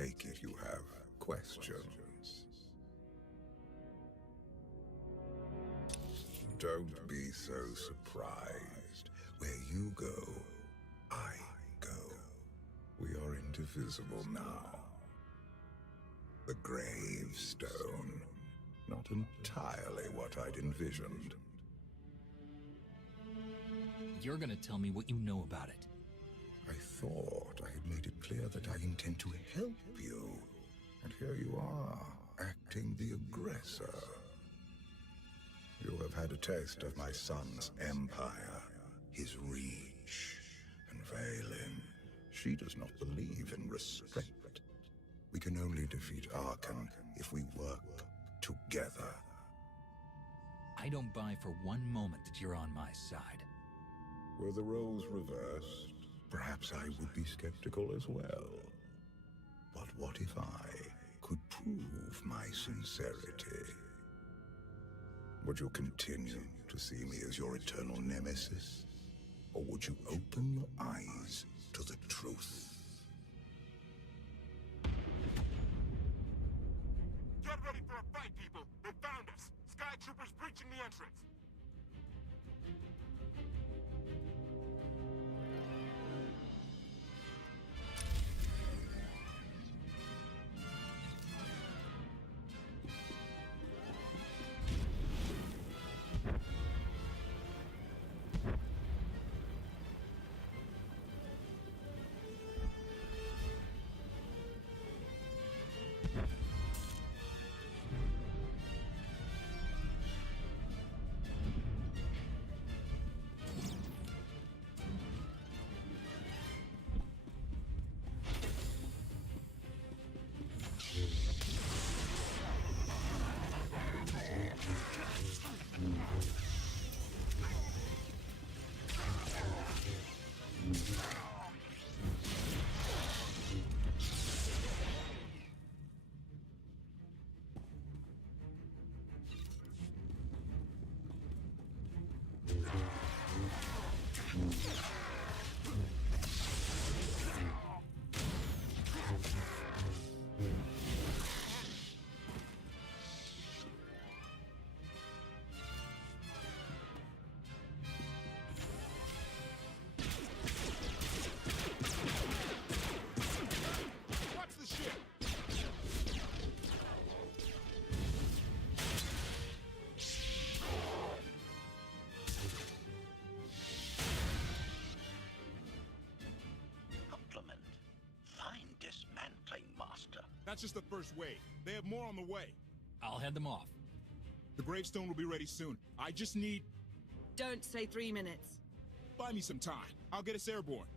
take it you have questions. Don't be so surprised. Where you go, I go. We are indivisible now. The gravestone. Not entirely what I'd envisioned. You're gonna tell me what you know about it. I thought I had made it clear that I intend to help you. And here you are, acting the aggressor. You have had a taste of my son's empire, his reach, and Vaylin. She does not believe in restraint. We can only defeat Arkan if we work together. I don't buy for one moment that you're on my side. Were the roles reversed, perhaps I would be skeptical as well. But what if I could prove my sincerity? Would you continue to see me as your eternal nemesis? Or would you open your eyes to the truth? Get ready for a fight, people! They found us! Sky Troopers breaching the entrance! That's just the first wave. They have more on the way. I'll head them off. The gravestone will be ready soon. I just need... Don't say 3 minutes. Buy me some time. I'll get us airborne.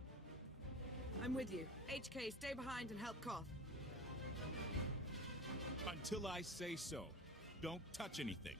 I'm with you. HK, stay behind and help Koth. Until I say so. Don't touch anything.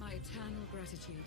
My eternal gratitude.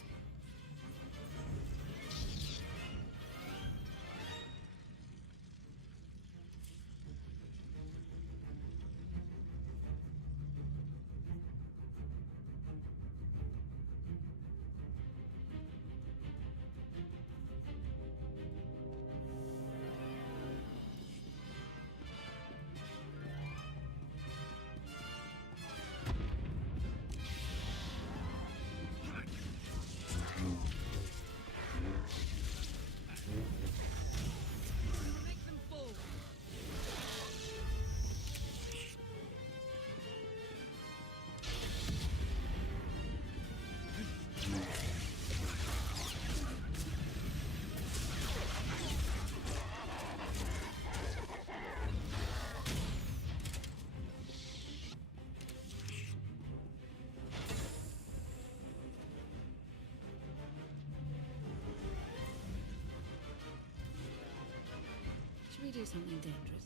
do something dangerous?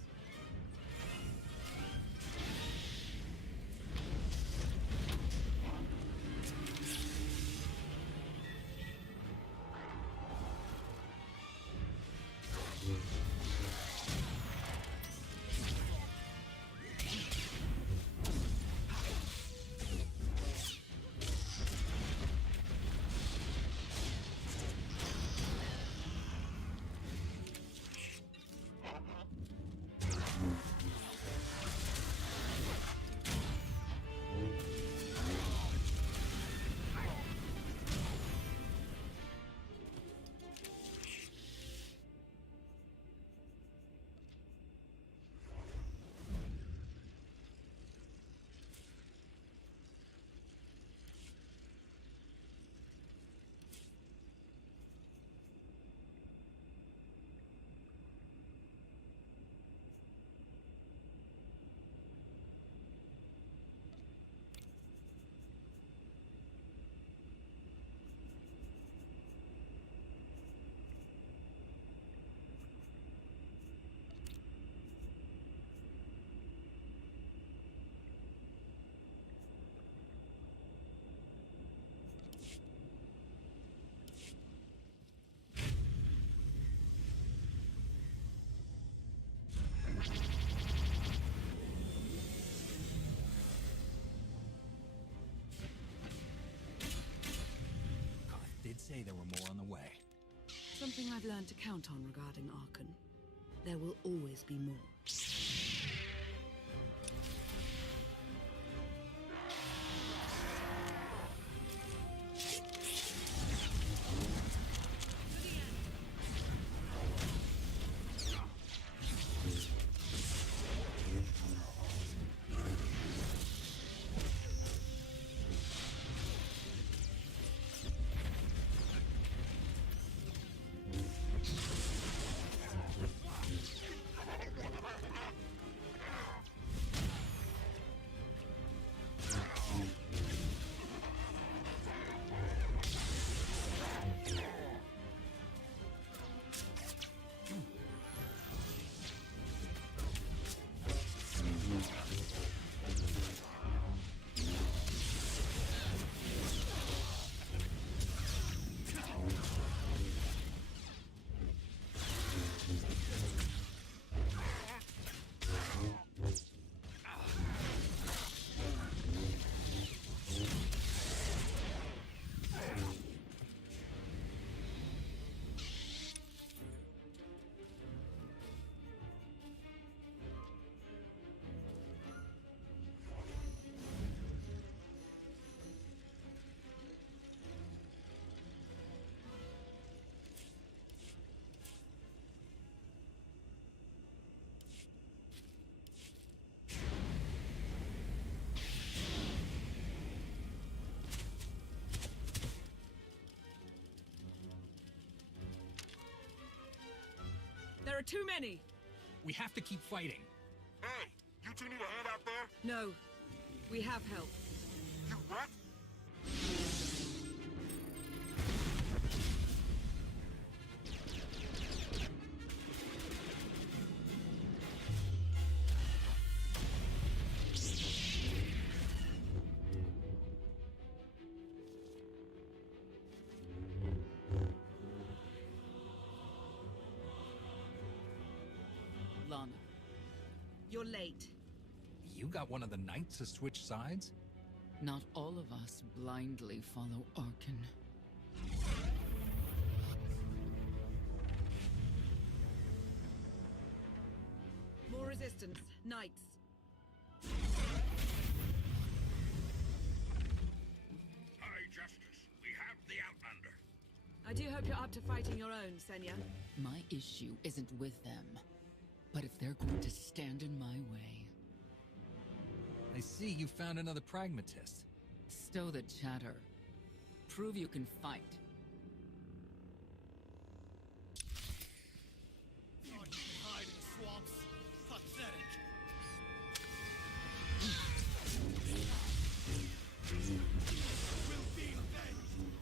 Koth did say there were more on the way. Something I've learned to count on regarding Archon. There will always be more. There are too many! We have to keep fighting. Hey, you two need a hand out there? No. We have help. You what? Lana. You're late. You got one of the knights to switch sides? Not all of us blindly follow Archon. More resistance. Knights. High Justice, we have the Outlander. I do hope you're up to fighting your own, Senya. My issue isn't with them. But if they're going to stand in my way, I see you found another pragmatist. stow the chatter. Prove you can fight. Hide in the swamps. Pathetic. Will be avenged.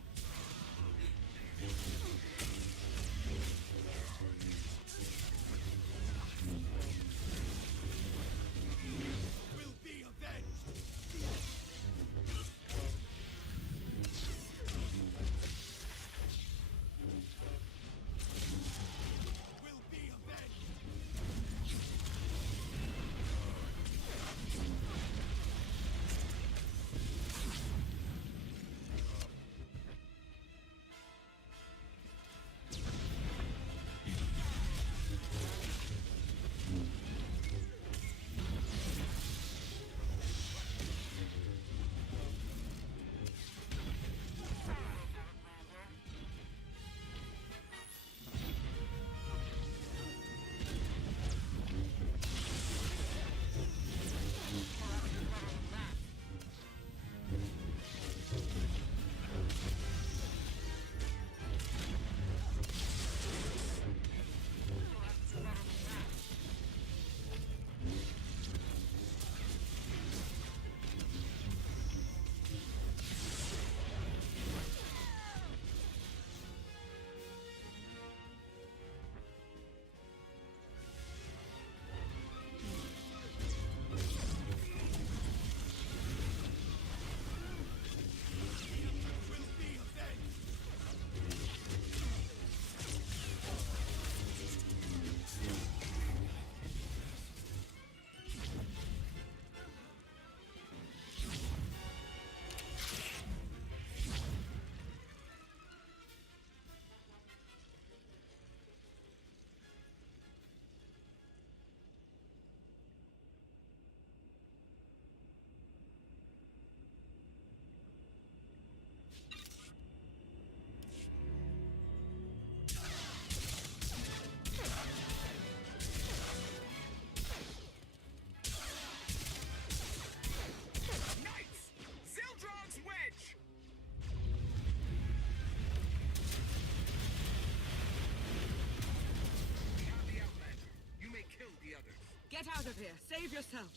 Get out of here! Save yourself!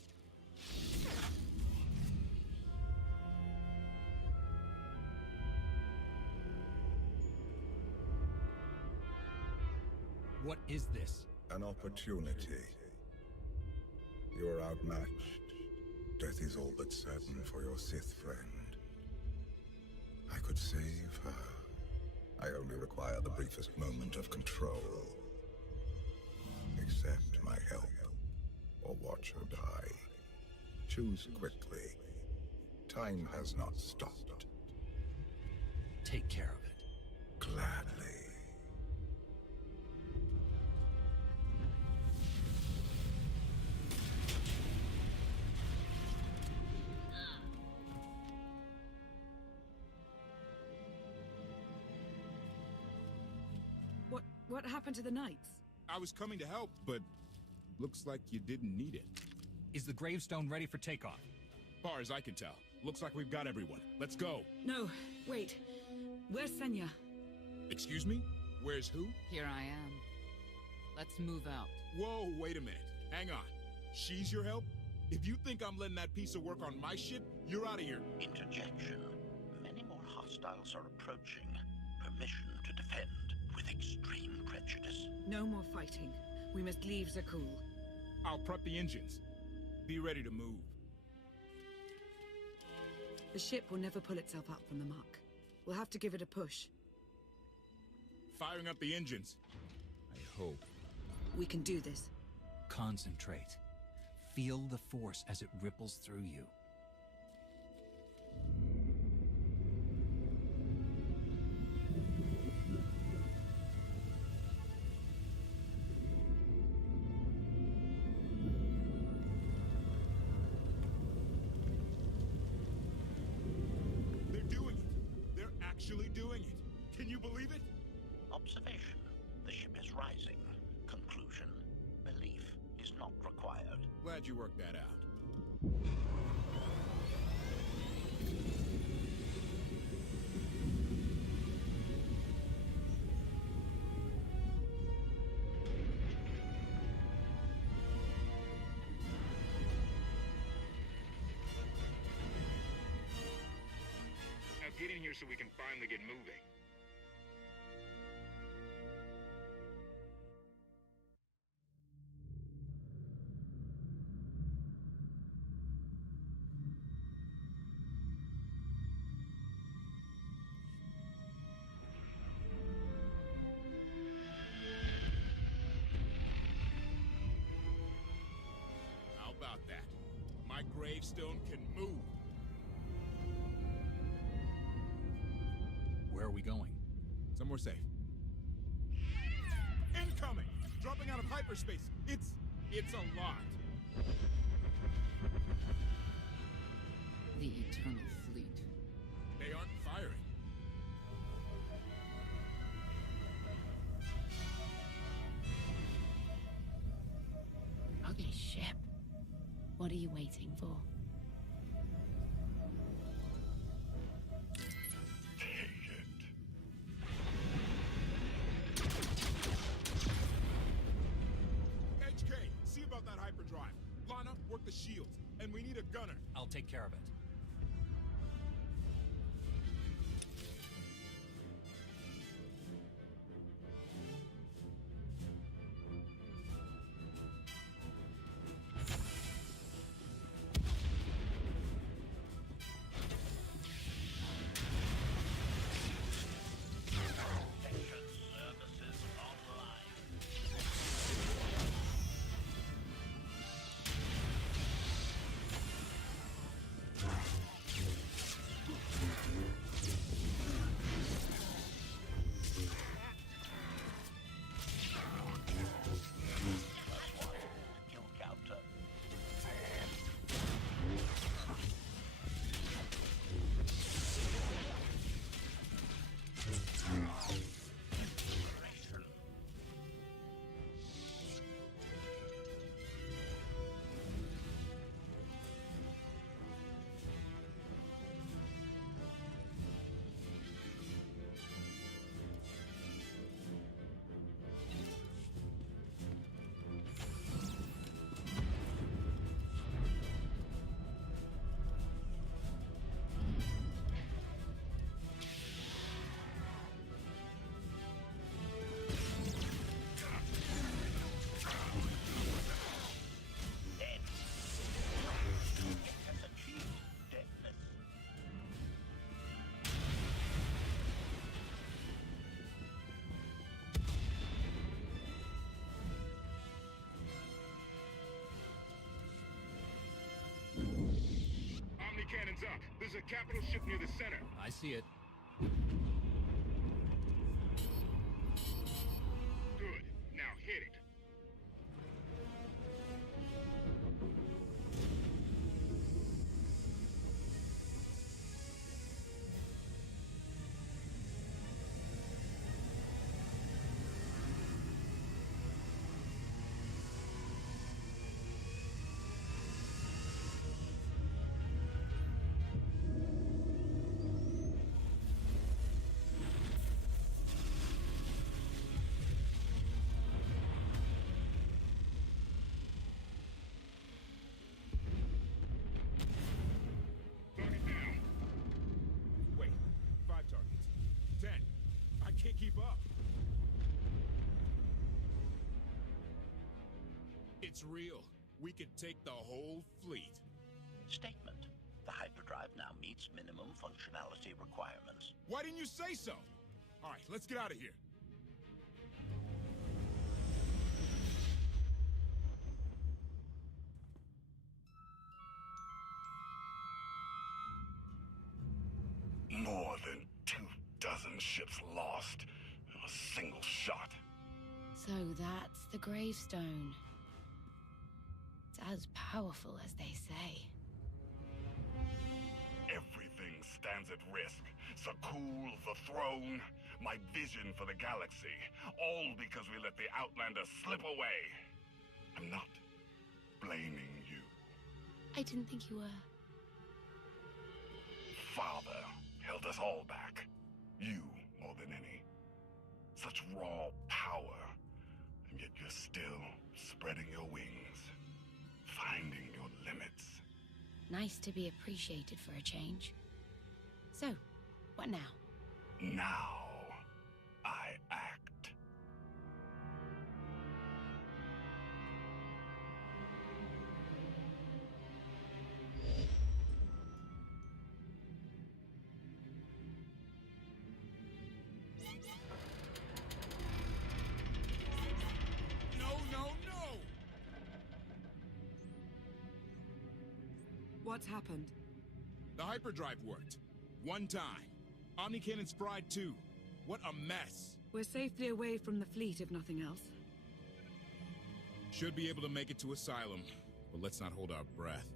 What is this? An opportunity. You are outmatched. Death is all but certain for your Sith friend. I could save her. I only require the briefest moment of control. Accept my help, or watch her die. Choose quickly. Time has not stopped. Take care of it. Gladly. What happened to the Knights? I was coming to help, but looks like you didn't need it. Is the gravestone ready for takeoff? Far as I can tell, looks like we've got everyone. Let's go. No, wait. Where's Senya? Excuse me? Where's who? Here I am. Let's move out. Whoa, wait a minute. Hang on. She's your help? If you think I'm letting that piece of work on my ship, you're out of here. Interjection. Many more hostiles are approaching. Permission to defend with extreme prejudice. No more fighting. We must leave Zakul. I'll prep the engines. Be ready to move. The ship will never pull itself up from the muck. We'll have to give it a push. Firing up the engines. I hope. We can do this. Concentrate. Feel the force as it ripples through you. They're doing it. They're actually doing it. Can you believe it? Observation. The ship is rising. Conclusion. Belief is not required. Glad you worked that out. Now get in here so we can finally get moving. How about that? My gravestone can move. Where are we going? Somewhere safe. Incoming! Dropping out of hyperspace. It's a lot. The Eternal Fleet. They aren't firing. Ugly ship. What are you waiting for? HK, see about that hyperdrive. Lana, work the shields. And we need a gunner. I'll take care of it. Protection services online. Capital ship near the center. I see it. Good. Now hit it. Target down. Wait, 5 targets. 10. I can't keep up. It's real. We could take the whole fleet. Statement. The hyperdrive now meets minimum functionality requirements. Why didn't you say so? All right, let's get out of here. More than 24 ships lost in a single shot. So that's the gravestone. It's as powerful as they say. Everything stands at risk. Sakul, the throne, my vision for the galaxy. All because we let the Outlander slip away. I'm not blaming you. I didn't think you were. Father held us all back. You more than any. Such raw power. And yet you're still spreading your wings. Finding your limits. Nice to be appreciated for a change. So, what now? Now, I act. No! What's happened? The hyperdrive worked. One time. Omnicannon's fried too. What a mess. We're safely away from the fleet, if nothing else. Should be able to make it to Asylum, but let's not hold our breath.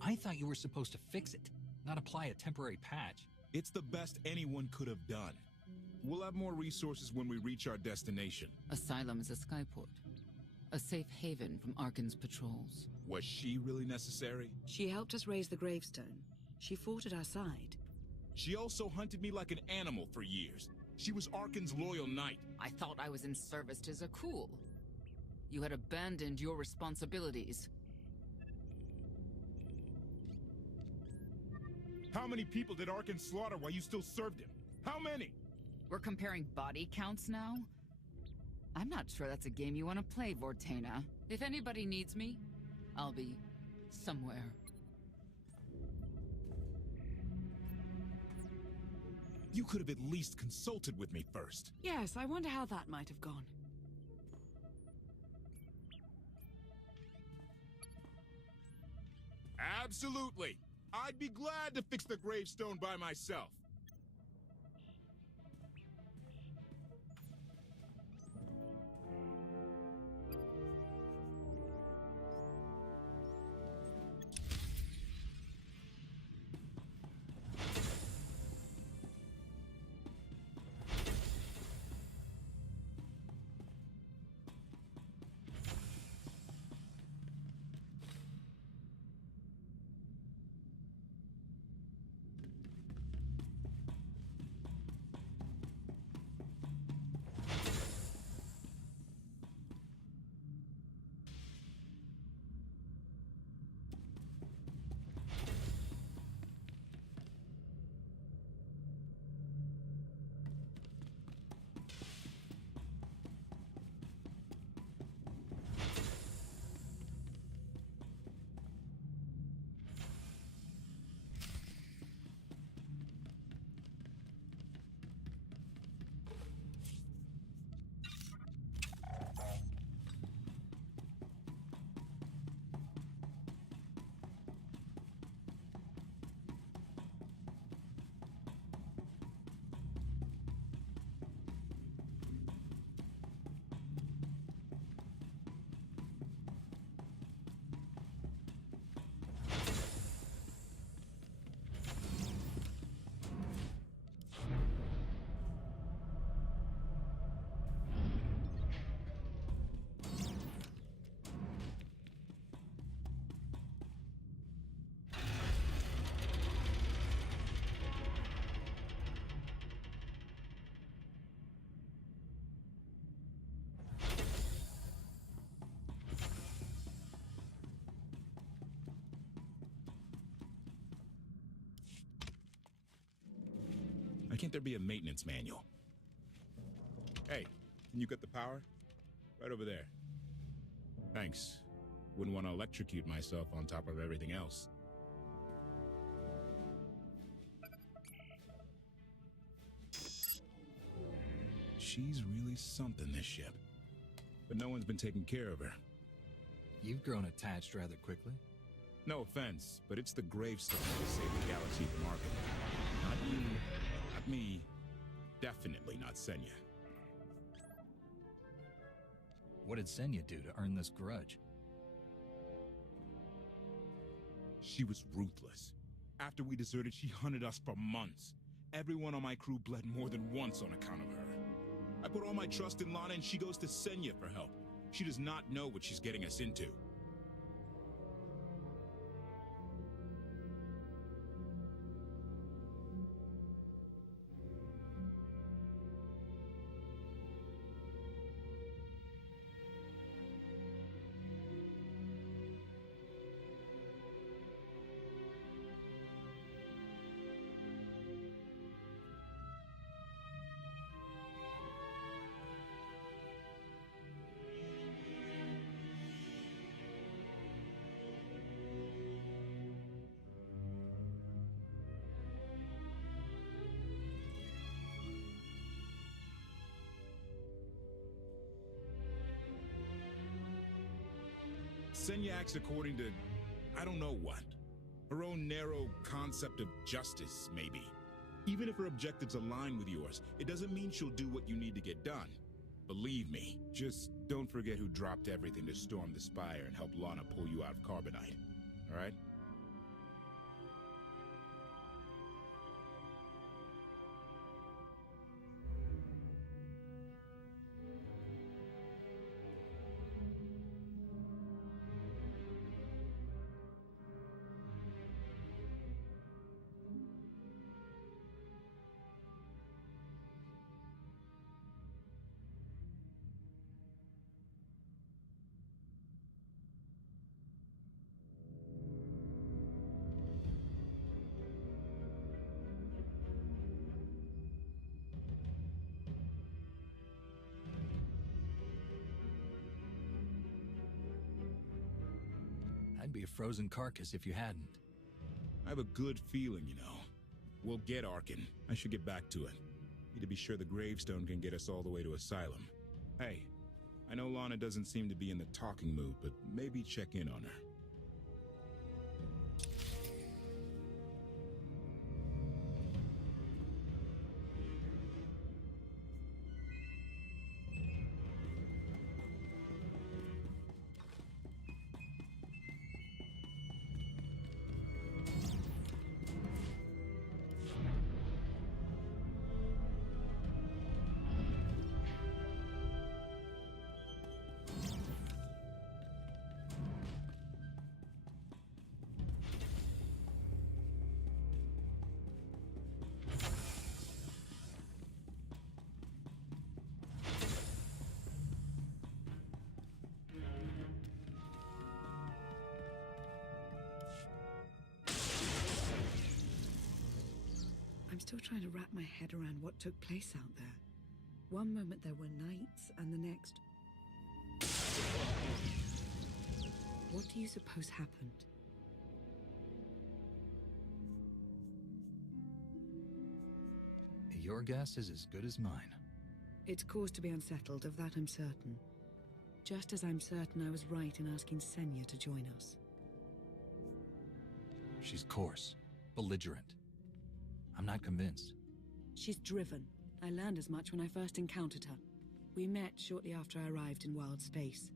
I thought you were supposed to fix it, not apply a temporary patch. It's the best anyone could have done. We'll have more resources when we reach our destination. Asylum is a skyport. A safe haven from Arkan's patrols. Was she really necessary? She helped us raise the gravestone. She fought at our side. She also hunted me like an animal for years. She was Arkan's loyal knight. I thought I was in service to Zakul. You had abandoned your responsibilities. How many people did Arkan slaughter while you still served him? How many? We're comparing body counts now? I'm not sure that's a game you want to play, Vortena. If anybody needs me, I'll be somewhere. You could have at least consulted with me first. Yes, I wonder how that might have gone. Absolutely. I'd be glad to fix the gravestone by myself. Why can't there be a maintenance manual? Hey, can you cut the power? Right over there. Thanks. Wouldn't want to electrocute myself on top of everything else. She's really something, this ship. But no one's been taking care of her. You've grown attached rather quickly. No offense, but it's the gravestone that saved the galaxy from Arkham. Not you, not me, definitely not Senya. What did Senya do to earn this grudge? She was ruthless. After we deserted, she hunted us for months. Everyone on my crew bled more than once on account of her. I put all my trust in Lana and she goes to Senya for help. She does not know what she's getting us into. Senya acts according to, I don't know what. Her own narrow concept of justice, maybe. Even if her objectives align with yours, it doesn't mean she'll do what you need to get done. Believe me, just don't forget who dropped everything to storm the Spire and help Lana pull you out of Carbonite. All right? I'd be a frozen carcass if you hadn't. I have a good feeling, you know. We'll get Arkin. I should get back to it. Need to be sure the gravestone can get us all the way to Asylum. Hey, I know Lana doesn't seem to be in the talking mood, but maybe check in on her. I'm still trying to wrap my head around what took place out there. One moment there were knights, and the next... What do you suppose happened? Your guess is as good as mine. It's cause to be unsettled, of that I'm certain. Just as I'm certain I was right in asking Senya to join us. She's coarse, belligerent. I'm not convinced. She's driven. I learned as much when I first encountered her. We met shortly after I arrived in Wild Space.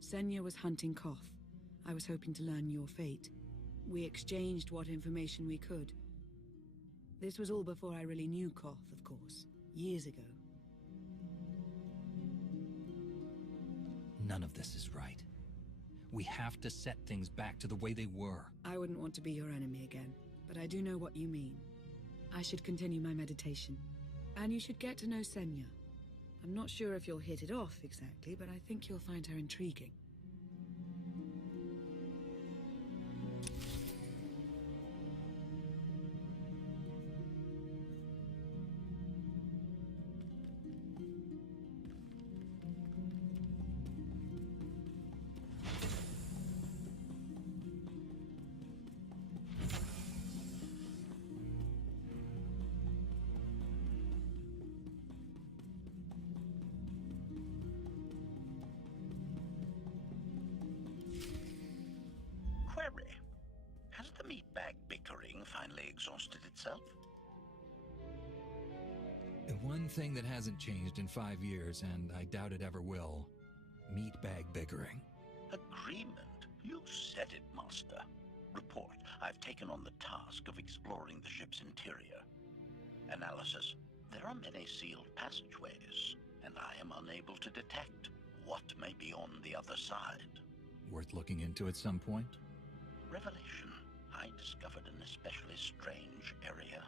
Senya was hunting Koth. I was hoping to learn your fate. We exchanged what information we could. This was all before I really knew Koth, of course. Years ago. None of this is right. We have to set things back to the way they were. I wouldn't want to be your enemy again, but I do know what you mean. I should continue my meditation. And you should get to know Senya. I'm not sure if you'll hit it off exactly, but I think you'll find her intriguing. itself? One thing that hasn't changed in 5 years, and I doubt it ever will. Meatbag bickering. Agreement? You said it, Master. Report. I've taken on the task of exploring the ship's interior. Analysis. There are many sealed passageways, and I am unable to detect what may be on the other side. Worth looking into at some point? Revelation. I discovered an especially strange area.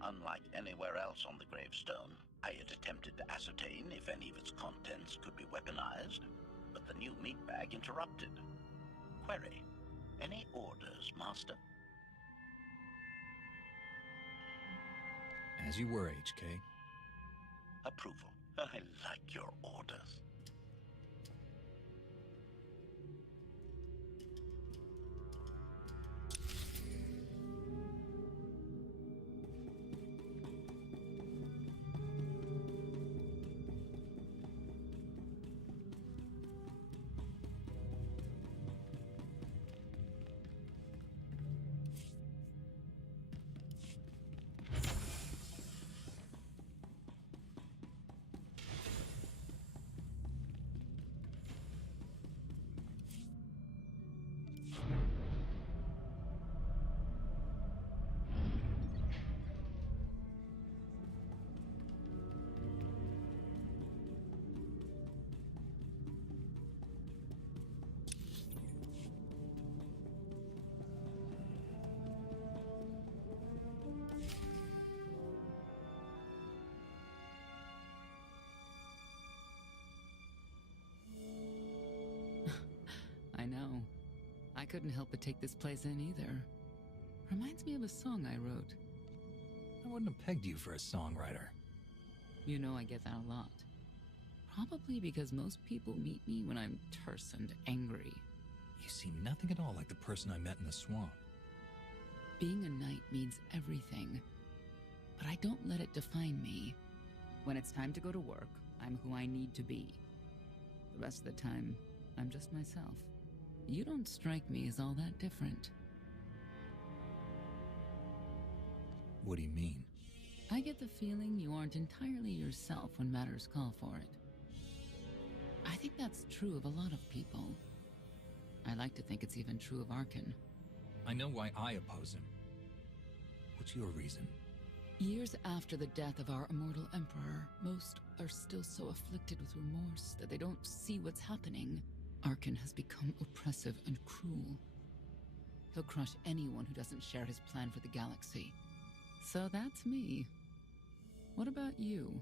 Unlike anywhere else on the gravestone, I had attempted to ascertain if any of its contents could be weaponized, but the new meatbag interrupted. Query. Any orders, Master? As you were, HK. Approval. I like your orders. I know. I couldn't help but take this place in either. Reminds me of a song I wrote. I wouldn't have pegged you for a songwriter. You know I get that a lot. Probably because most people meet me when I'm terse and angry. You seem nothing at all like the person I met in the swamp. Being a knight means everything, but I don't let it define me. When it's time to go to work, I'm who I need to be. The rest of the time, I'm just myself. You don't strike me as all that different. What do you mean? I get the feeling you aren't entirely yourself when matters call for it. I think that's true of a lot of people. I like to think it's even true of Arkan. I know why I oppose him. What's your reason? Years after the death of our immortal emperor, most are still so afflicted with remorse that they don't see what's happening. Arkan has become oppressive and cruel. He'll crush anyone who doesn't share his plan for the galaxy. So that's me. What about you?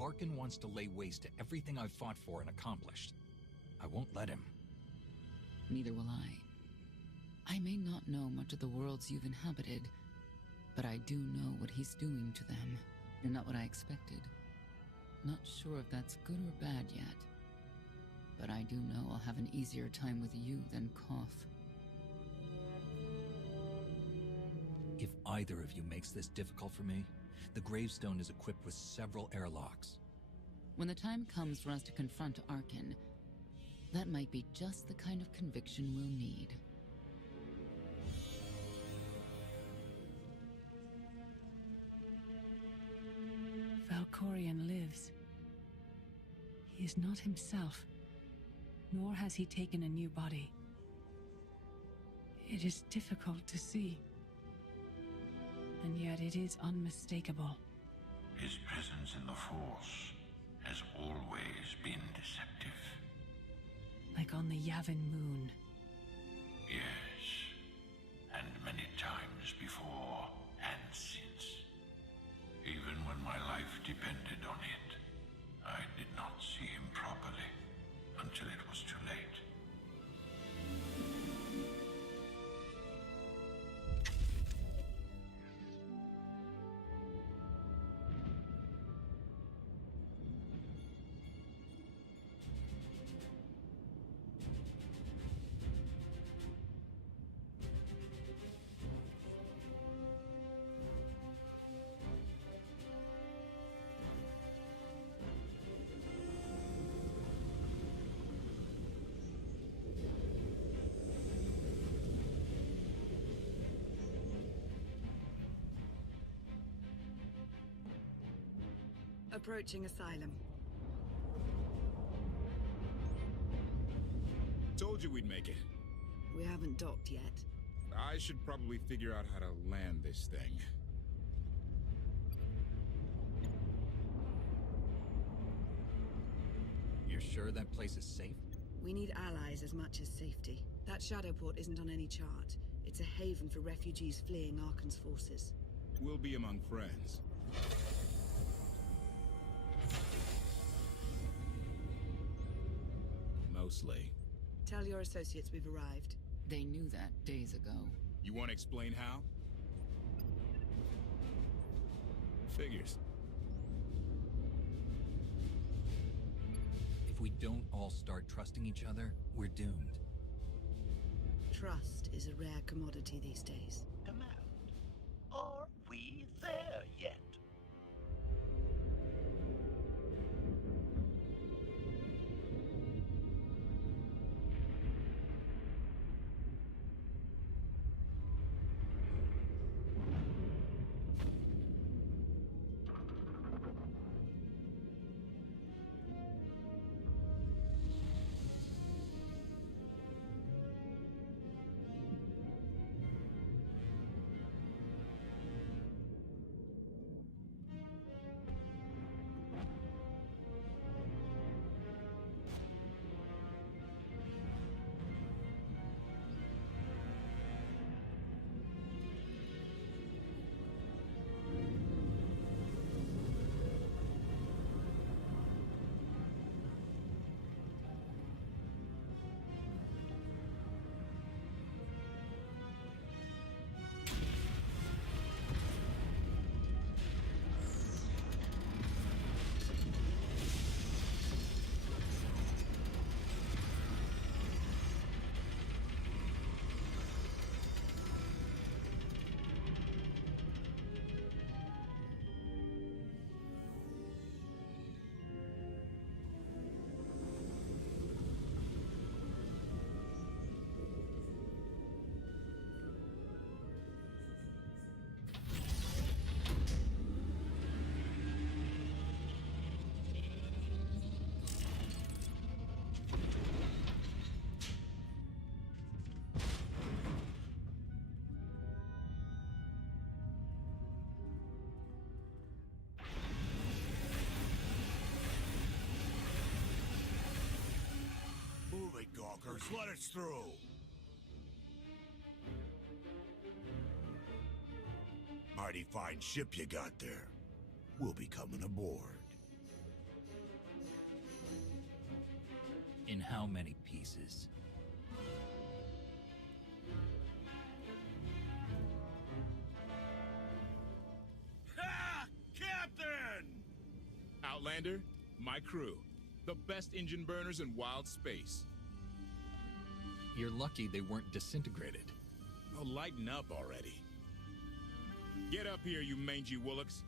Arkan wants to lay waste to everything I've fought for and accomplished. I won't let him. Neither will I. I may not know much of the worlds you've inhabited, but I do know what he's doing to them. You're not what I expected. Not sure if that's good or bad yet. But I do know I'll have an easier time with you than Koth. If either of you makes this difficult for me, the gravestone is equipped with several airlocks. When the time comes for us to confront Arkan, that might be just the kind of conviction we'll need. Valkorion lives. He is not himself, nor has he taken a new body. It is difficult to see, and yet it is unmistakable. His presence in the Force has always been deceptive. Like on the Yavin moon. Yes, and many times before and since. Even when my life depended on it, I did not see him properly until it was too late. Approaching Asylum. Told you we'd make it. We haven't docked yet. I should probably figure out how to land this thing. You're sure that place is safe? We need allies as much as safety. That Shadowport isn't on any chart. It's a haven for refugees fleeing Arkan's forces. We'll be among friends. Mostly. Tell your associates we've arrived. They knew that days ago. You want to explain how? Figures. If we don't all start trusting each other, we're doomed. Trust is a rare commodity these days. Command. Are we there yet? Gawkers, let us through! Mighty fine ship you got there. We'll be coming aboard. In how many pieces? Ha! Captain! Outlander, my crew. The best engine burners in wild space. You're lucky they weren't disintegrated. Oh, lighten up already. Get up here, you mangy woolocks.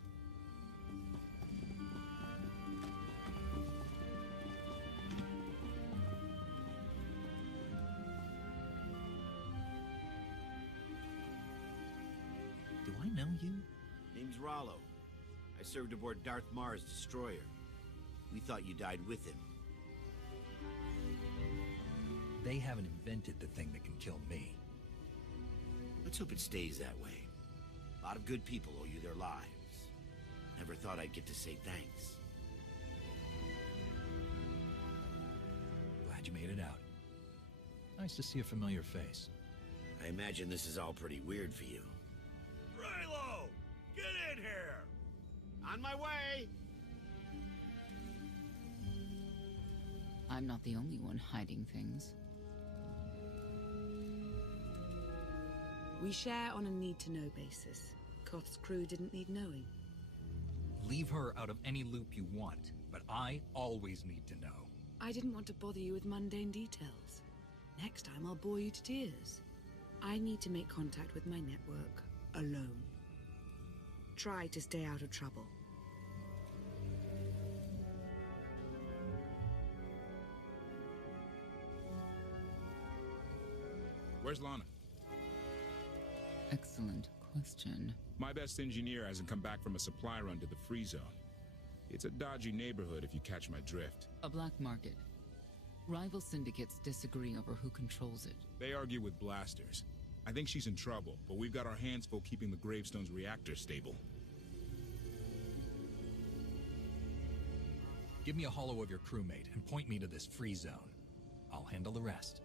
Do I know you? Name's Rollo. I served aboard Darth Marr's destroyer. We thought you died with him. They haven't invented the thing that can kill me. Let's hope it stays that way. A lot of good people owe you their lives. Never thought I'd get to say thanks. Glad you made it out. Nice to see a familiar face. I imagine this is all pretty weird for you. Raylo! Get in here! On my way! I'm not the only one hiding things. We share on a need-to-know basis. Koth's crew didn't need knowing. Leave her out of any loop you want, but I always need to know. I didn't want to bother you with mundane details. Next time I'll bore you to tears. I need to make contact with my network, alone. Try to stay out of trouble. Where's Lana? Excellent question. My best engineer hasn't come back from a supply run to the free zone. It's a dodgy neighborhood if you catch my drift. A black market. Rival syndicates disagree over who controls it. They argue with blasters. I think she's in trouble, but we've got our hands full keeping the Gravestone's reactor stable. Give me a holo of your crewmate and point me to this free zone. I'll handle the rest.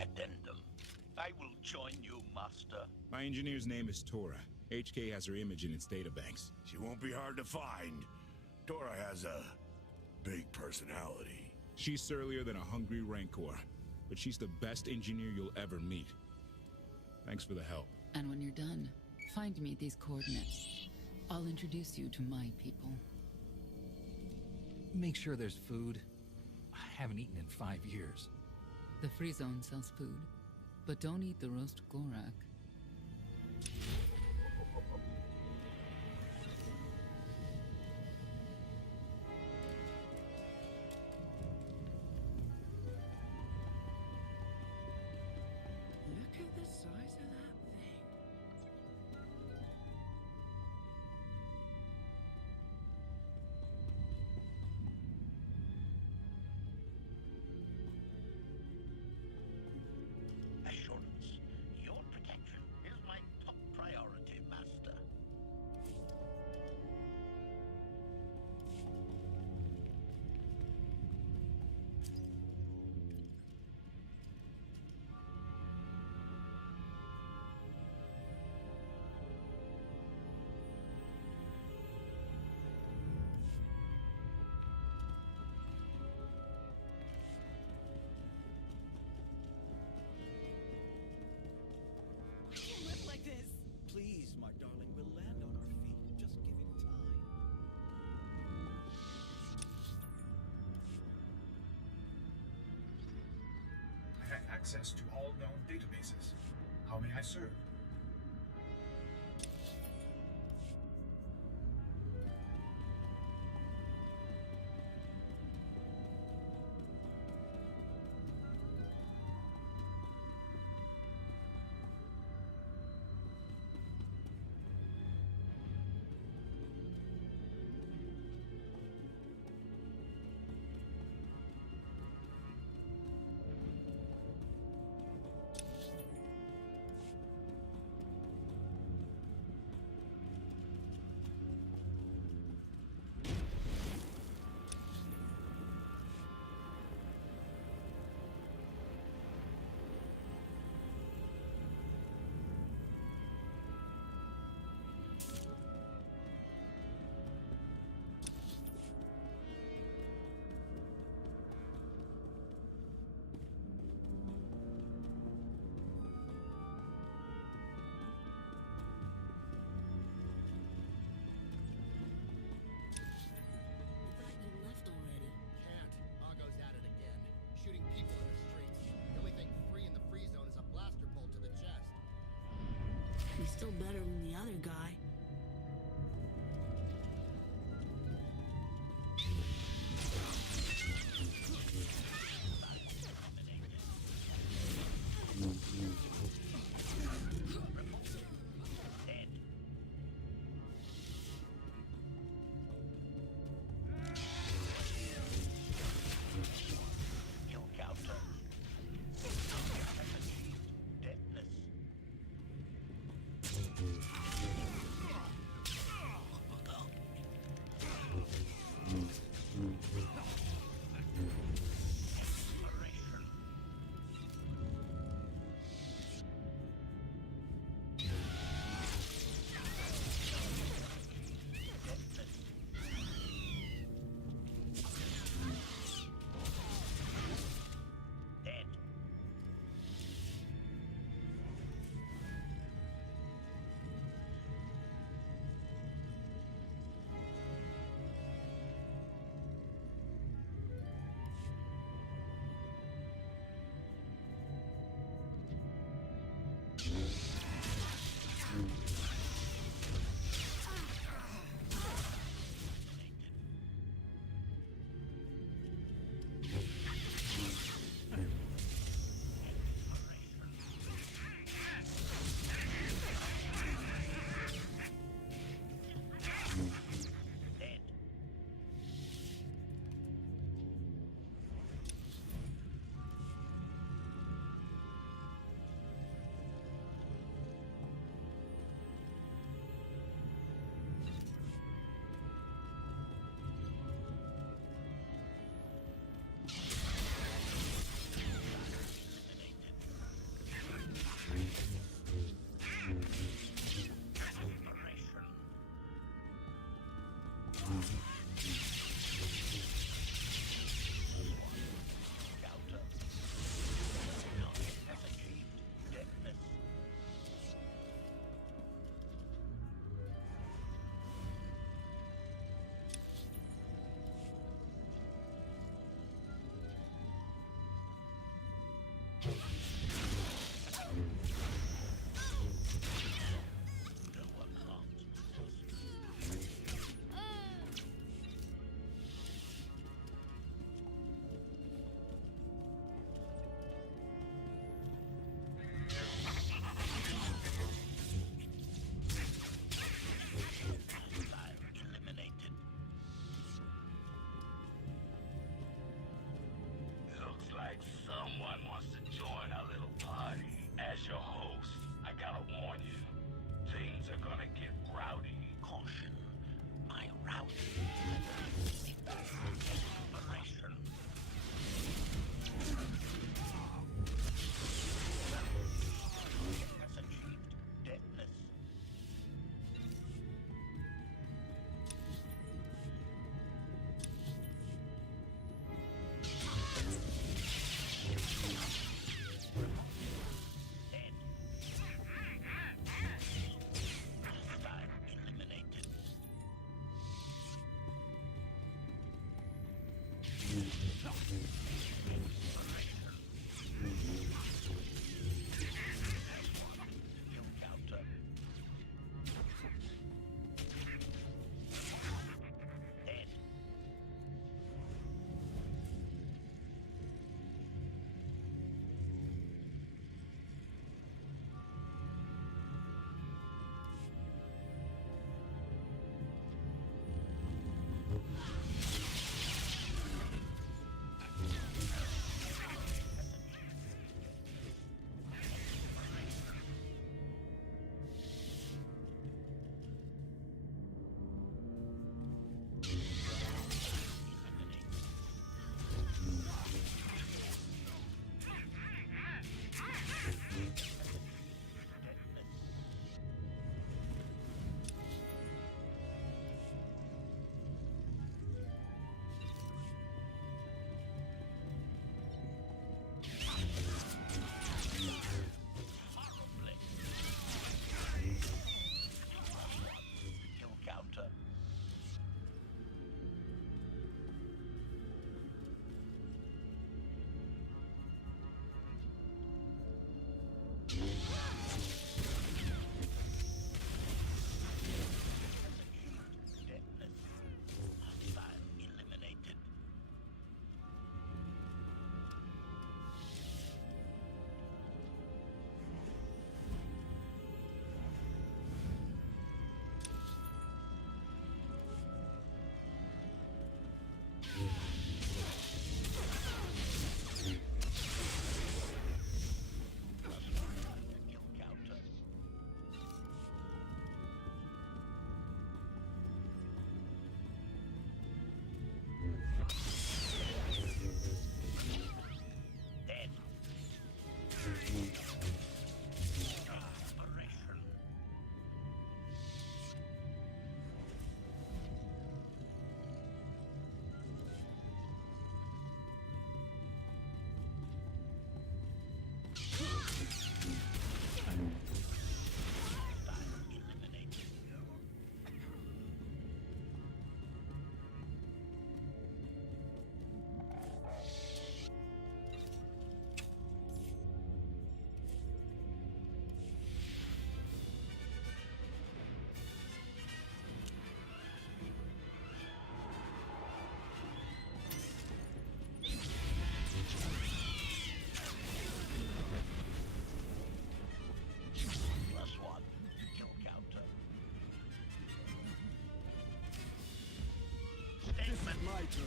Addendum. I will join you, Master. My engineer's name is Tora. HK has her image in its databanks. She won't be hard to find. Tora has a big personality. She's surlier than a hungry rancor, but she's the best engineer you'll ever meet. Thanks for the help. And when you're done, find me these coordinates. I'll introduce you to my people. Make sure there's food. I haven't eaten in 5 years. The free zone sells food, but don't eat the roast Gorak. Look at the size of that thing. Assurance. Your protection is my top priority, Master. We can't live like this. Please, my darling, we'll land on our feet. Just give it time. I have access to all known databases. How may I serve? He's still better than the other guy. as your host, I gotta warn you. Things are gonna get rowdy. Caution. My rowdy. Operation. Has achieved deadness.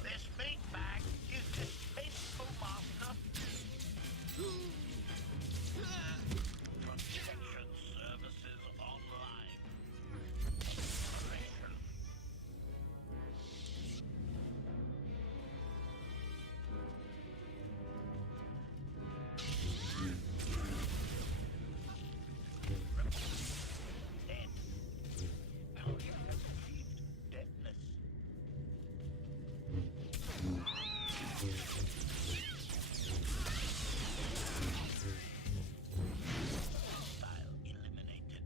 This big bag is distasteful, Master. Protection services online. Operation. Dead. Alien has achieved deadness. Hostile eliminated.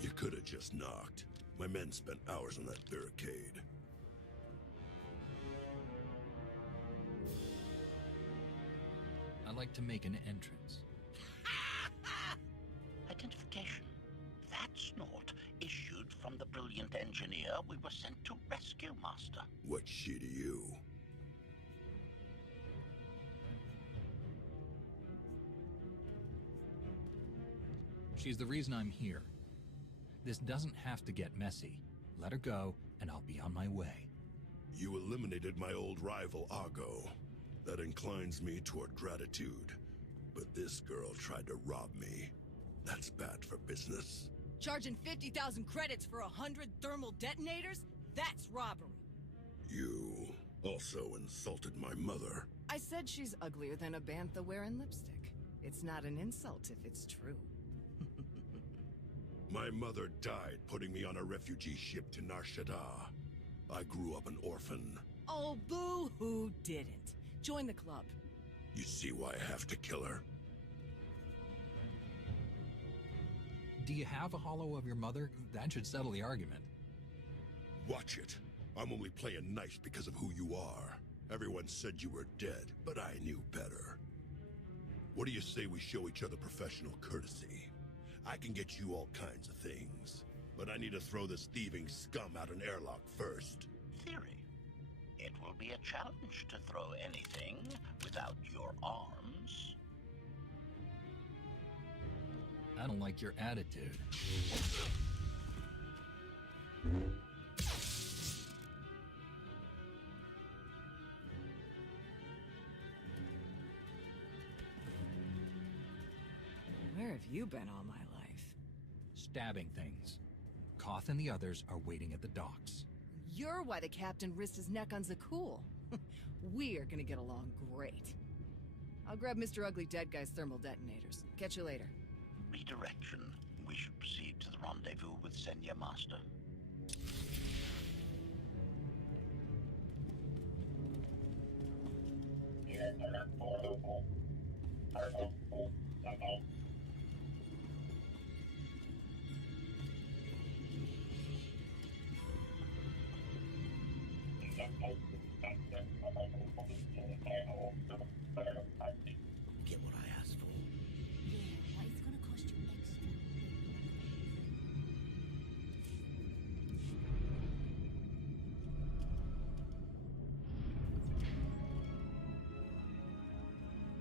You could have just knocked. My men spent hours on that barricade. I like to make an entrance. Identification. That's not issued from the brilliant engineer we were sent to rescue, Master. What's she to you? She's the reason I'm here. This doesn't have to get messy. Let her go, and I'll be on my way. You eliminated my old rival, Argo. That inclines me toward gratitude. But this girl tried to rob me. That's bad for business. Charging 50,000 credits for 100 thermal detonators? That's robbery. You also insulted my mother. I said she's uglier than a bantha wearing lipstick. It's not an insult if it's true. My mother died putting me on a refugee ship to Nar Shaddaa. I grew up an orphan. Oh, boo-hoo didn't. Join the club. You see why I have to kill her? Do you have a hollow of your mother? That should settle the argument. Watch it. I'm only playing nice because of who you are. Everyone said you were dead, but I knew better. What do you say we show each other professional courtesy? I can get you all kinds of things, but I need to throw this thieving scum out an airlock first. Theory. It will be a challenge to throw anything without your arms. I don't like your attitude. Where have you been all my life? Stabbing things. Koth and the others are waiting at the docks. You're why the captain risked his neck on Zakul. We're gonna get along great. I'll grab Mr. Ugly Dead Guy's thermal detonators. Catch you later. Redirection. We should proceed to the rendezvous with Senya, Master. Get what I asked for. Yeah, but it's gonna cost you extra.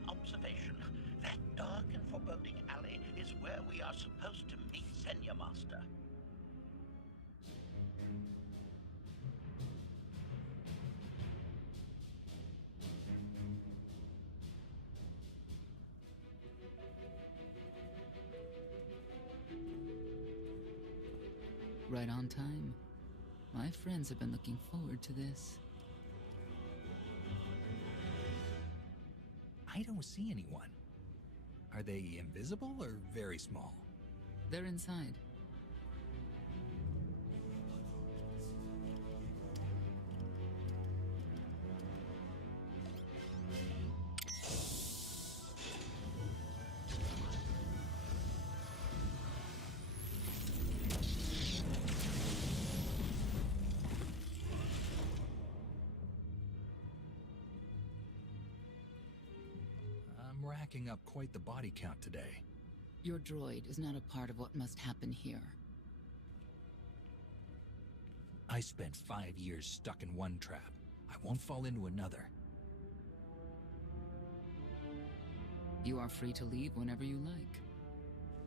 Observation. That dark and foreboding alley is where we are supposed to meet Senya, Master. Right on time. My friends have been looking forward to this. I don't see anyone. Are they invisible or very small? They're inside. I'm racking up quite the body count today. Your droid is not a part of what must happen here. I spent 5 years stuck in one trap. I won't fall into another. You are free to leave whenever you like.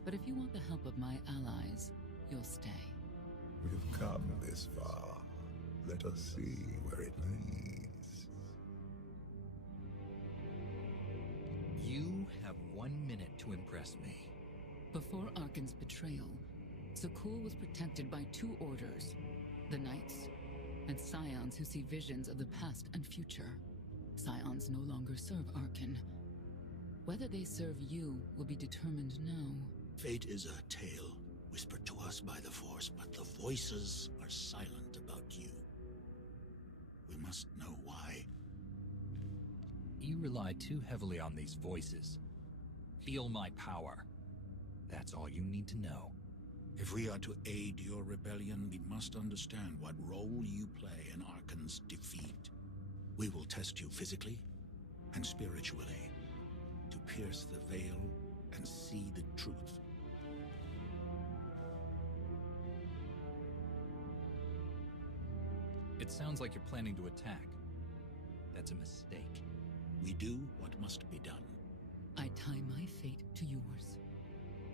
But if you want the help of my allies, you'll stay. We've come this far. Let us see where it leads. You have 1 minute to impress me. Before Arkan's betrayal, Zakul was protected by two orders, the Knights, and Scions who see visions of the past and future. Scions no longer serve Arkan. Whether they serve you will be determined now. Fate is a tale whispered to us by the Force, but the voices are silent about you. We must know why. You rely too heavily on these voices. Feel my power. That's all you need to know. If we are to aid your rebellion, we must understand what role you play in Arkan's defeat. We will test you physically and spiritually to pierce the veil and see the truth. It sounds like you're planning to attack. That's a mistake. We do what must be done. I tie my fate to yours.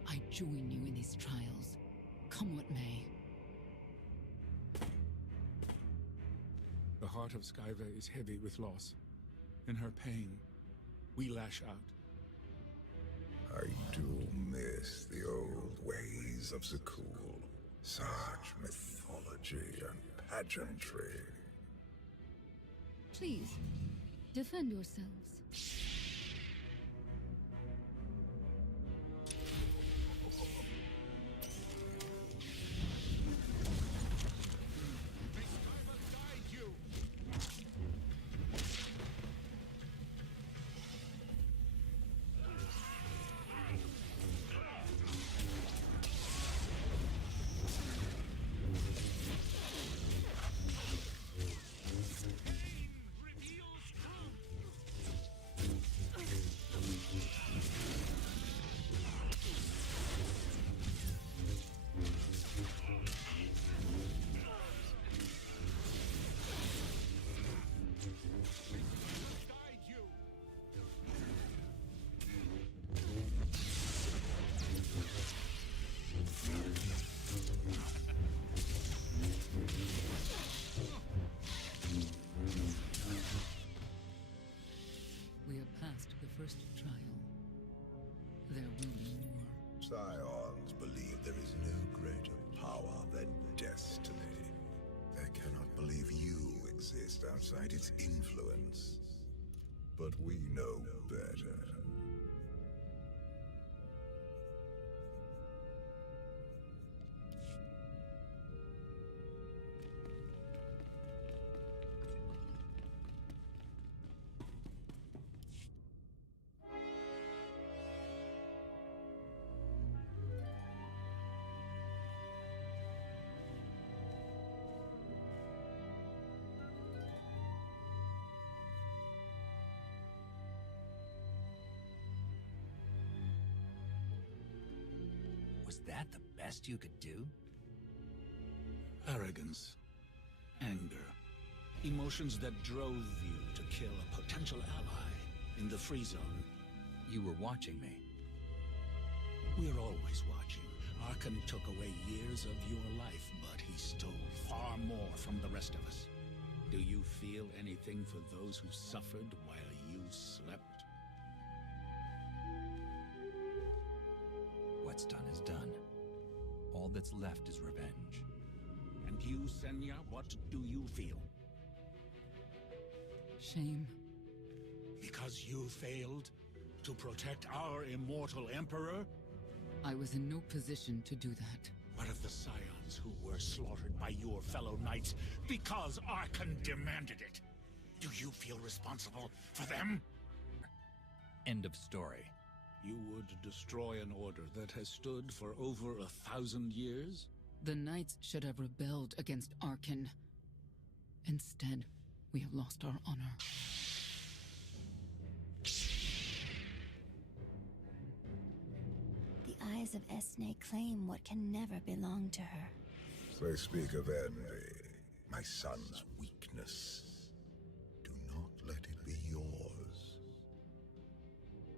I join you in these trials, come what may. The heart of Skyver is heavy with loss. In her pain, we lash out. I do miss the old ways of Zakul. Such mythology and pageantry. Please, defend yourselves. First trial. There will be more. Scions believe there is no greater power than destiny. They cannot believe you exist outside its influence. But we know better. Was that the best you could do? Arrogance. Anger. Emotions that drove you to kill a potential ally in the free zone. You were watching me. We're always watching. Arkan took away years of your life, but he stole far more from the rest of us. Do you feel anything for those who suffered while you slept? What's done is done. All that's left is revenge. And you, Senya, what do you feel? Shame. Because you failed to protect our immortal Emperor? I was in no position to do that. What of the Scions who were slaughtered by your fellow knights because Arkan demanded it? Do you feel responsible for them? End of story. You would destroy an order that has stood for over 1,000 years? The Knights should have rebelled against Arkan. Instead, we have lost our honor. The eyes of Esne claim what can never belong to her. They speak of envy, my son's weakness. Do not let it be yours.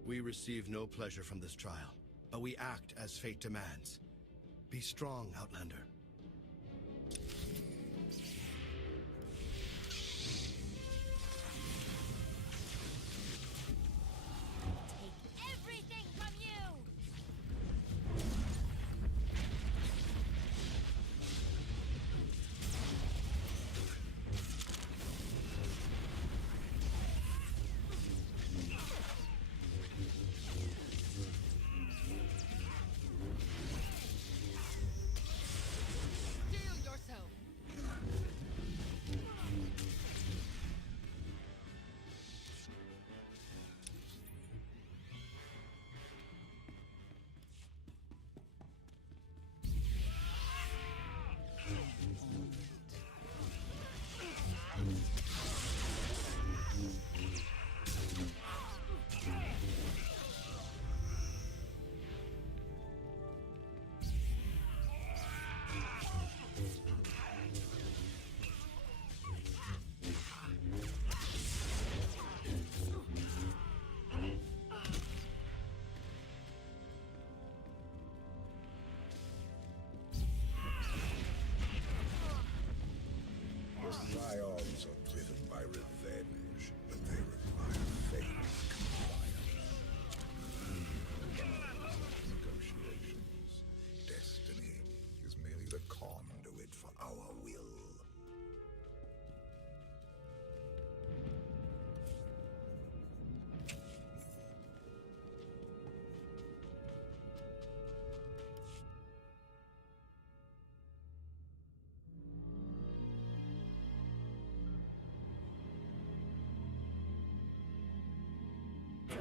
We receive no pleasure from this trial, but we act as fate demands. Be strong, Outlander. Everything from you!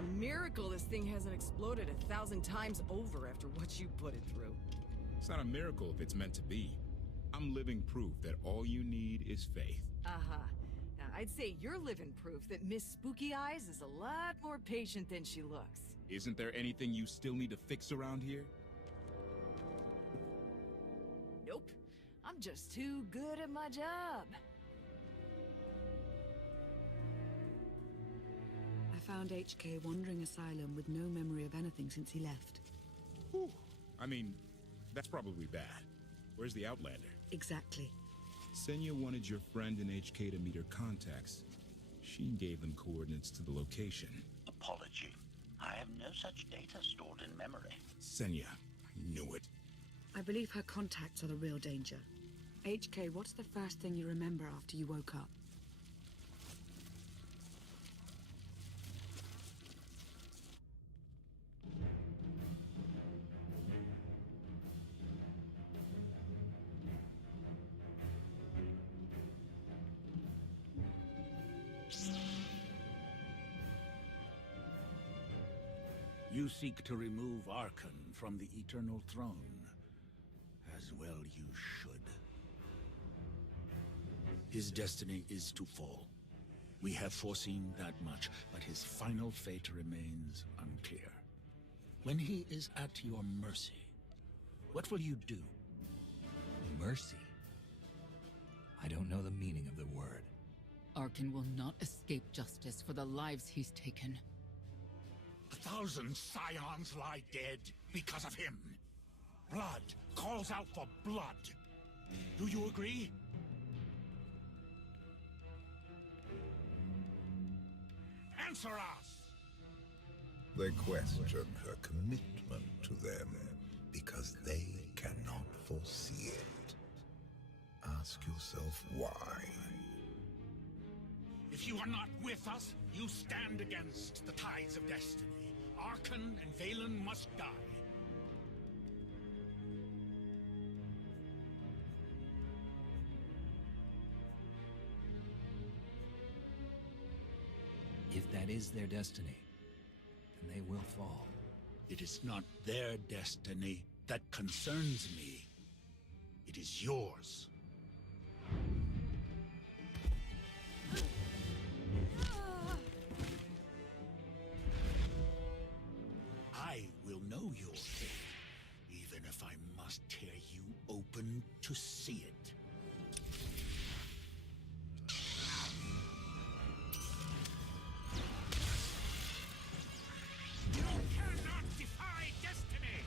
a miracle this thing hasn't exploded 1,000 times over after what you put it through. It's not a miracle if it's meant to be. I'm living proof that all you need is faith. Uh-huh. Now, I'd say you're living proof that Miss Spooky Eyes is a lot more patient than she looks. Isn't there anything you still need to fix around here? Nope. I'm just too good at my job. I found HK wandering asylum with no memory of anything since he left. Whew. I mean, that's probably bad. Where's the Outlander? Exactly. Senya wanted your friend in HK to meet her contacts. She gave them coordinates to the location. Apology. I have no such data stored in memory. Senya, I knew it. I believe her contacts are the real danger. HK, what's the first thing you remember after you woke up? You seek to remove Arkan from the Eternal Throne. As well you should. His destiny is to fall. We have foreseen that much, but his final fate remains unclear. When he is at your mercy, what will you do? Mercy? I don't know the meaning of the word. Arkan will not escape justice for the lives he's taken. 1,000 scions lie dead because of him. Blood calls out for blood. Do you agree? Answer us! They question her commitment to them because they cannot foresee it. Ask yourself why. If you are not with us, you stand against the tides of destiny. Arkan and Valen must die. If that is their destiny, then they will fall. It is not their destiny that concerns me. It is yours. I will know your fate, even if I must tear you open to see it. You cannot defy destiny!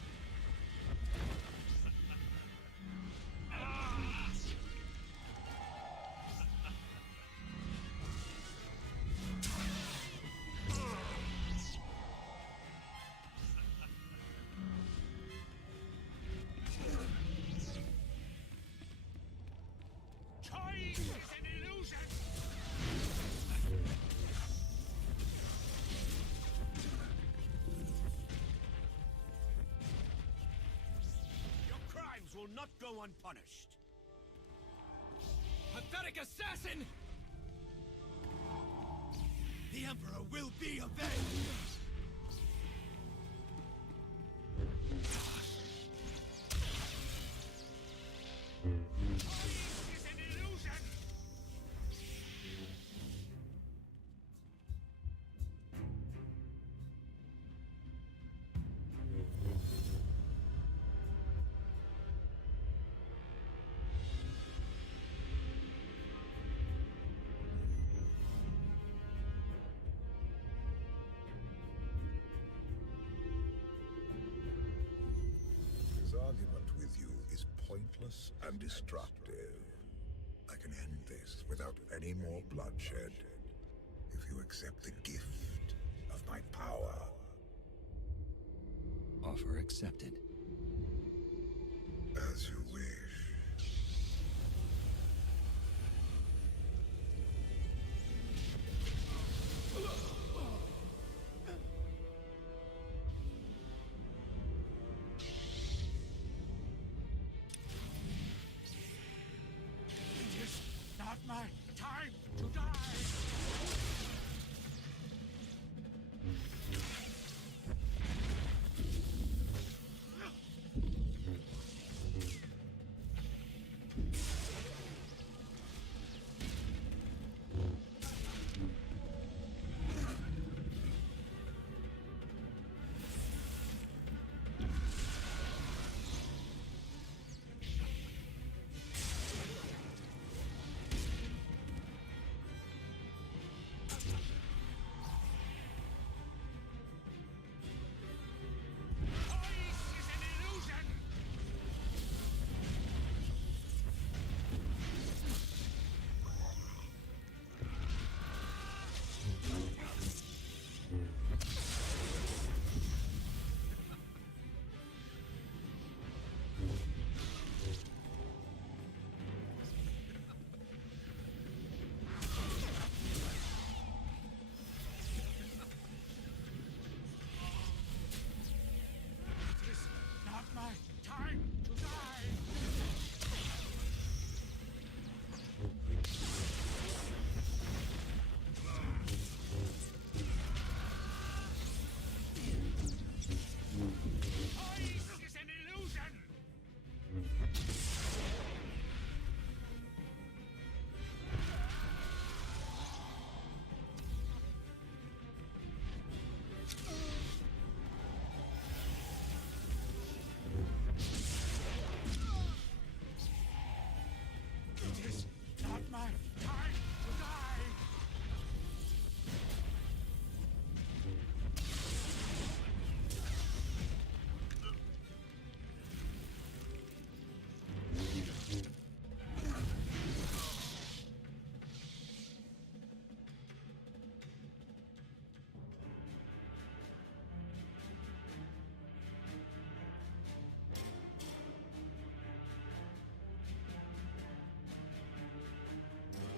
Choice is an illusion! Your crimes will not go unpunished. Pathetic assassin! The Emperor will be avenged! Choice is an illusion! His argument with you is pointless and destructive. I can end this without any more bloodshed if you accept the gift of my power. Offer accepted. As you wish. It is not my time to die!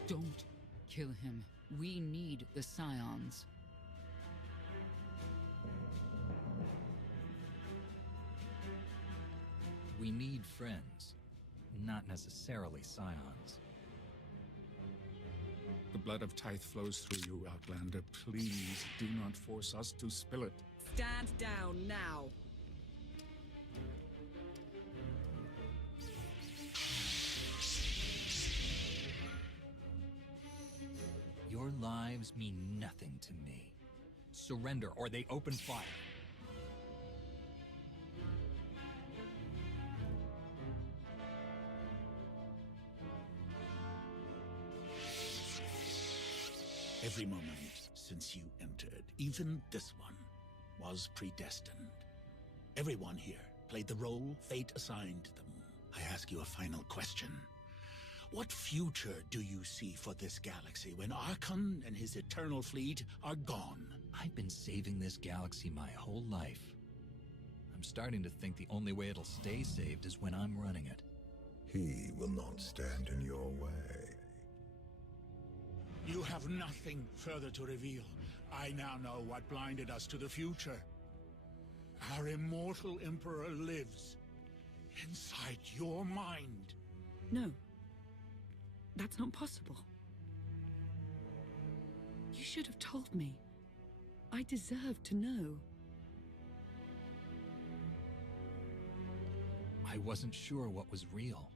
Don't kill him. We need the Scions. We need friends, not necessarily Scions. The blood of Tithe flows through you, Outlander. Please do not force us to spill it. Stand down now. Your lives mean nothing to me. Surrender or they open fire. Every moment since you entered, even this one, was predestined. Everyone here played the role fate assigned them. I ask you a final question. What future do you see for this galaxy when Arkhan and his eternal fleet are gone? I've been saving this galaxy my whole life. I'm starting to think the only way it'll stay saved is when I'm running it. He will not stand in your way. You have nothing further to reveal. I now know what blinded us to the future. Our immortal Emperor lives inside your mind. No. That's not possible. You should have told me. I deserve to know. I wasn't sure what was real.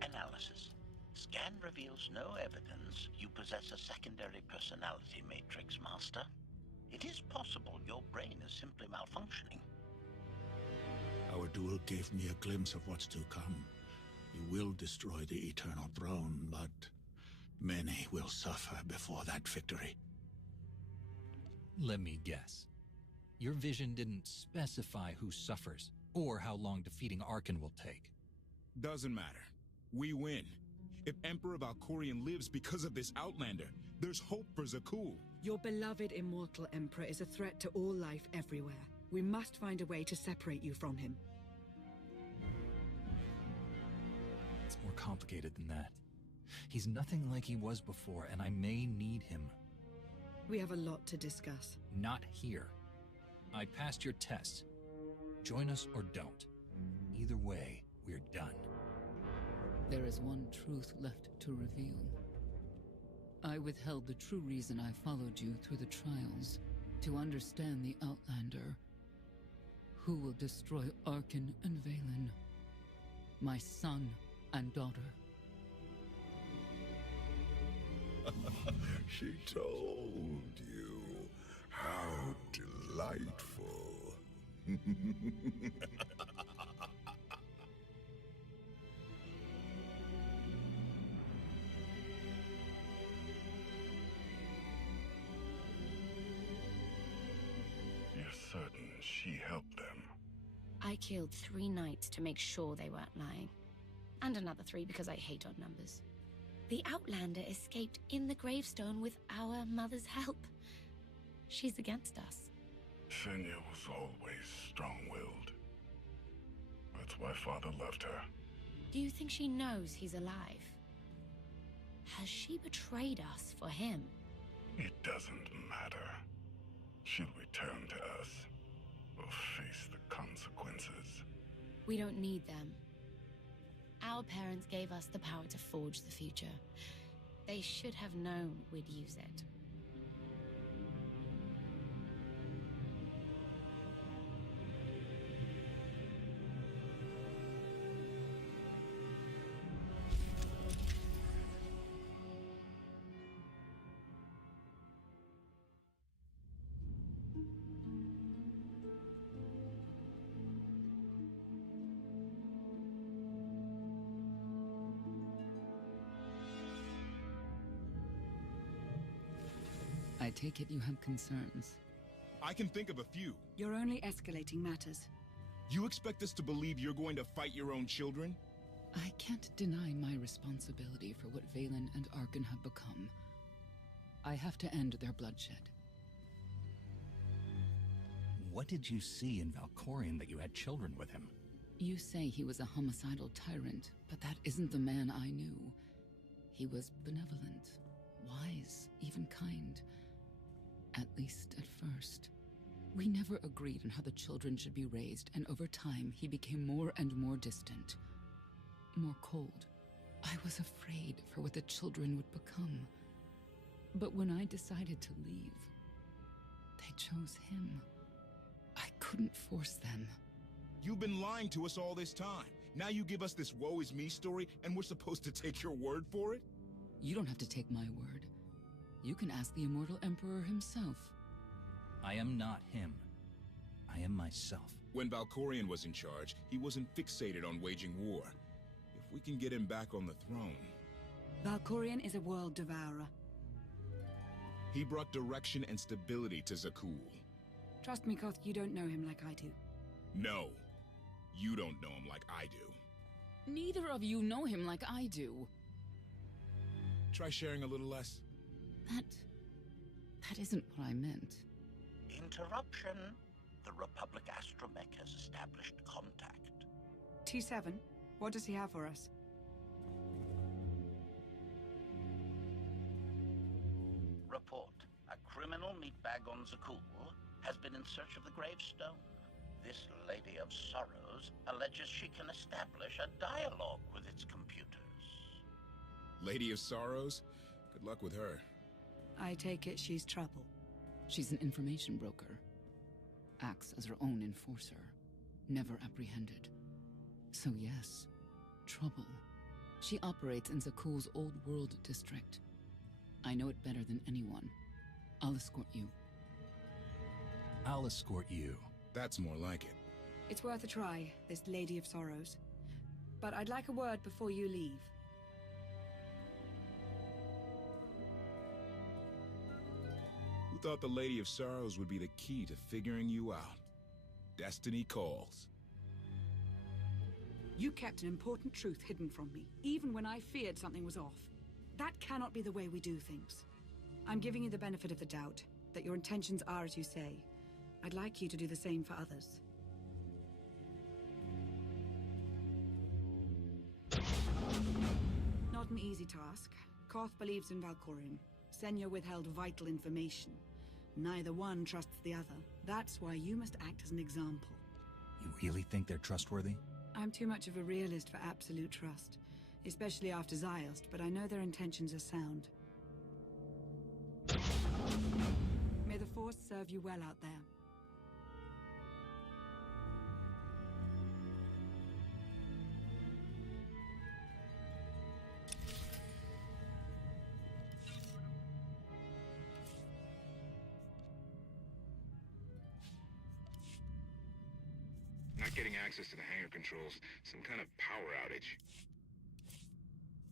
Analysis. Scan reveals no evidence you possess a secondary personality matrix, Master. It is possible your brain is simply malfunctioning. Our duel gave me a glimpse of what's to come. You will destroy the Eternal Throne, but many will suffer before that victory. Let me guess. Your vision didn't specify who suffers, or how long defeating Arkhan will take. Doesn't matter. We win. If Emperor Valkorion lives because of this Outlander, there's hope for Zakuul. Your beloved immortal Emperor is a threat to all life everywhere. We must find a way to separate you from him. It's more complicated than that. He's nothing like he was before, and I may need him. We have a lot to discuss. Not here. I passed your test. Join us or don't. Either way, we're done. There is one truth left to reveal. I withheld the true reason I followed you through the trials, to understand the Outlander. Who will destroy Arkhan and Vaylin? My son and daughter. She told you. How delightful. You're certain she helped them? I killed 3 knights to make sure they weren't lying. And another 3 because I hate odd numbers. The Outlander escaped in the gravestone with our mother's help. She's against us. Senya was always strong-willed. That's why Father loved her. Do you think she knows he's alive? Has she betrayed us for him? It doesn't matter. She'll return to us. We'll face the consequences. We don't need them. Our parents gave us the power to forge the future. They should have known we'd use it. I take it you have concerns. I can think of a few. You're only escalating matters. You expect us to believe you're going to fight your own children? I can't deny my responsibility for what Vaylin and Arkhan have become. I have to end their bloodshed. What did you see in Valkorion that you had children with him? You say he was a homicidal tyrant, but that isn't the man I knew. He was benevolent, wise, even kind. At least at first. We never agreed on how the children should be raised, and over time he became more and more distant. More cold. I was afraid for what the children would become. But when I decided to leave, they chose him. I couldn't force them. You've been lying to us all this time. Now you give us this woe is me story, and we're supposed to take your word for it? You don't have to take my word. You can ask the Immortal Emperor himself. I am not him. I am myself. When Valkorion was in charge, he wasn't fixated on waging war. If we can get him back on the throne... Valkorion is a world devourer. He brought direction and stability to Zakuul. Trust me, Koth, you don't know him like I do. No. You don't know him like I do. Neither of you know him like I do. Try sharing a little less. That isn't what I meant. Interruption. The Republic Astromech has established contact. T7, what does he have for us? Report. A criminal meatbag on Zakuul has been in search of the gravestone. This Lady of Sorrows alleges she can establish a dialogue with its computers. Lady of Sorrows? Good luck with her. I take it she's trouble. She's an information broker. Acts as her own enforcer. Never apprehended. So yes, trouble. She operates in Zakuul's Old World district. I know it better than anyone. I'll escort you. I'll escort you. That's more like it. It's worth a try, this Lady of Sorrows. But I'd like a word before you leave. Who thought the Lady of Sorrows would be the key to figuring you out? Destiny calls. You kept an important truth hidden from me, even when I feared something was off. That cannot be the way we do things. I'm giving you the benefit of the doubt, that your intentions are as you say. I'd like you to do the same for others. Not an easy task. Koth believes in Valkorion. Senya withheld vital information. Neither one trusts the other. That's why you must act as an example. You really think they're trustworthy? I'm too much of a realist for absolute trust. Especially after Ziost, but I know their intentions are sound. May the Force serve you well out there. Not getting access to the hangar controls. Some kind of power outage.